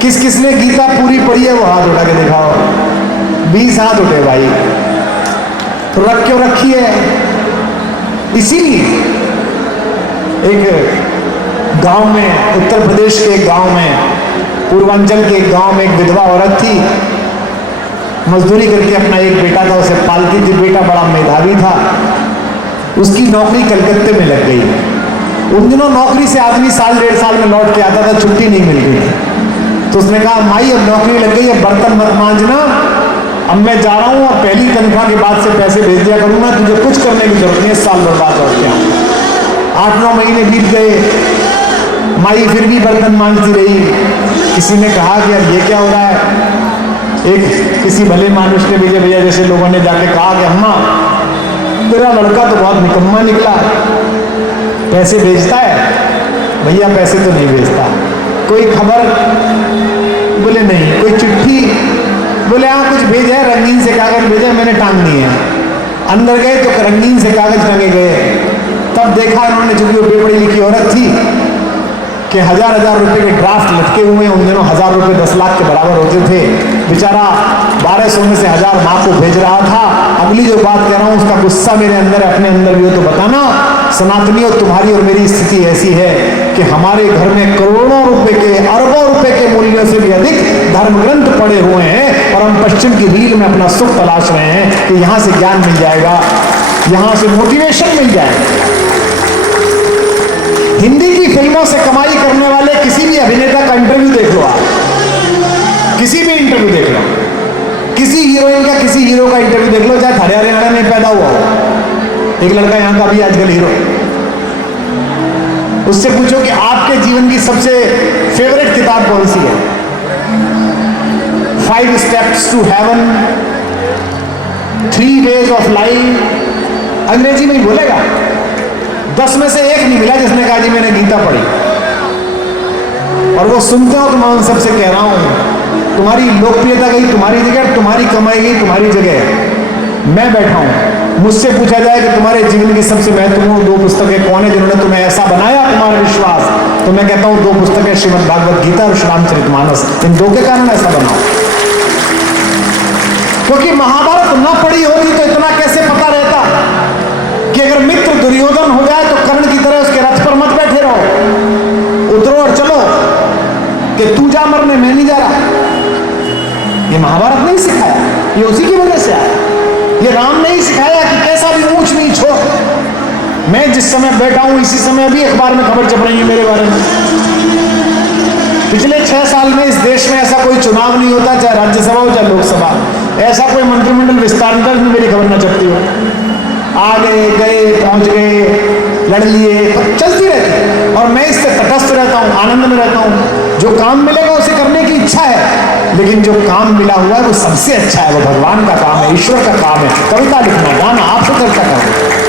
किस किसने गीता पूरी पढ़ी है वो हाथ उठा के दिखाओ। 20 हाथ उठे भाई। तो रख क्यों रखी है? इसीलिए एक गांव में, उत्तर प्रदेश के एक गांव में, पूर्वांचल के एक गांव में एक विधवा औरत थी। मजदूरी करके अपना एक बेटा था उसे पालती थी। बेटा बड़ा मेधावी था। उसकी नौकरी कलकत्ते में लग गई। उन दिनों नौकरी से आदमी साल 1.5 साल में लौट के आता था, छुट्टी नहीं मिल रही थी। तो उसने कहा माई अब नौकरी लग गई है, बर्तन मत मांजना, अब मैं जा रहा हूं और पहली तनख्वाह के बाद से पैसे भेज दिया करूंगा, तुझे कुछ करने की जरूरत नहीं है, साल भर बाद लौट के आऊं। 8-9 महीने बीत गए। माई फिर भी बर्तन मांगती रही। किसी ने कहा कि यार ये क्या हो रहा है? एक किसी भले मानुष ने भैया जैसे लोगों ने जाके कहा कि अम्मा तेरा लड़का तो बहुत निकम्मा निकला, पैसे भेजता है? भैया पैसे तो नहीं भेजता। कोई खबर? बोले नहीं। कोई चिट्ठी? बोले हाँ कुछ भेजा है, रंगीन से कागज भेजा, मैंने टांग दी है। अंदर गए तो रंगीन से कागज टंगे गए। तब देखा इन्होंने, चूंकि वो बेपड़ी लिखी औरत थी, कि 1000-1000 रुपए के ड्राफ्ट लटके हुए। उन दिनों 1000 रुपए 10 लाख के बराबर होते थे। बेचारा 1200 में से 1000 माँ को भेज रहा था। अगली जो बात कह रहा हूं उसका गुस्सा मेरे अंदर, अपने अंदर भी हो तो बताना। सनातनियों, तुम्हारी और मेरी स्थिति ऐसी है कि हमारे घर में करोड़ों रुपए के, अरबों रुपए के मूल्यों से भी अधिक धर्म ग्रंथ पड़े हुए हैं और हम पश्चिम की रील में अपना सुख तलाश रहे हैं कि यहां से ज्ञान मिल जाएगा, यहां से मोटिवेशन मिल जाएगा। हिंदी की फिल्मों से कमाई करने वाले किसी भी अभिनेता का इंटरव्यू देख लो आप, किसी भी इंटरव्यू देख लो, किसी हीरोइन का, किसी हीरो का इंटरव्यू देख लो, चाहे हरियाणा में पैदा हुआ हो। एक लड़का यहां का भी आजकल हीरो, उससे पूछो कि आपके जीवन की सबसे फेवरेट किताब कौन सी है? 5 steps to heaven, 3 ways of life, अंग्रेजी में ही बोलेगा। 10 में से एक नहीं मिला जिसने कहा जी मैंने गीता पढ़ी। और वो सुनते हो तो मैं उन सबसे कह रहा हूं, तुम्हारी लोकप्रियता गई तुम्हारी जगह, तुम्हारी कमाई गई तुम्हारी जगह। मैं बैठा हूं, मुझसे पूछा जाए कि तुम्हारे जीवन की सबसे महत्वपूर्ण 2 पुस्तकें कौन है जिन्होंने तुम्हें ऐसा बनाया, तुम्हारा विश्वास, तो मैं कहता हूं 2 पुस्तकें, श्रीमद् भागवत गीता और श्री रामचरितमानस। इन 2 के कारण ऐसा बना। क्योंकि महाभारत ना पढ़ी होती तो इतना कैसे पता रहता कि अगर मित्र दुर्योधन हो जाए तो कर्ण की तरह उसके रथ पर मत बैठे रहो, उतरो और चलो कि तू जा मरने, मैं नहीं जा रहा। ये महाभारत नहीं सिखाया, ये उसी की वजह से आया। ये राम ने ही सिखाया कि कैसा भी ऊंच नीच हो, मैं जिस समय बैठा हूं इसी समय भी अखबार में खबर छप रही है मेरे बारे में। पिछले 6 साल में इस देश में ऐसा कोई चुनाव नहीं होता, चाहे राज्यसभा हो चाहे लोकसभा, ऐसा कोई मंत्रिमंडल विस्तारांतर में मेरी खबर ना चलती हो। आ गए, पहुंच गए, लड़ लिए, चलती रहती। और मैं इससे तटस्थ रहता हूं, आनंद में रहता हूं। जो काम मिलेगा उसे करने की इच्छा है, लेकिन जो काम मिला हुआ है वो सबसे अच्छा है, वो भगवान का काम है, ईश्वर का काम है। कविता लिखना, गाना, आपसे चर्चा करना।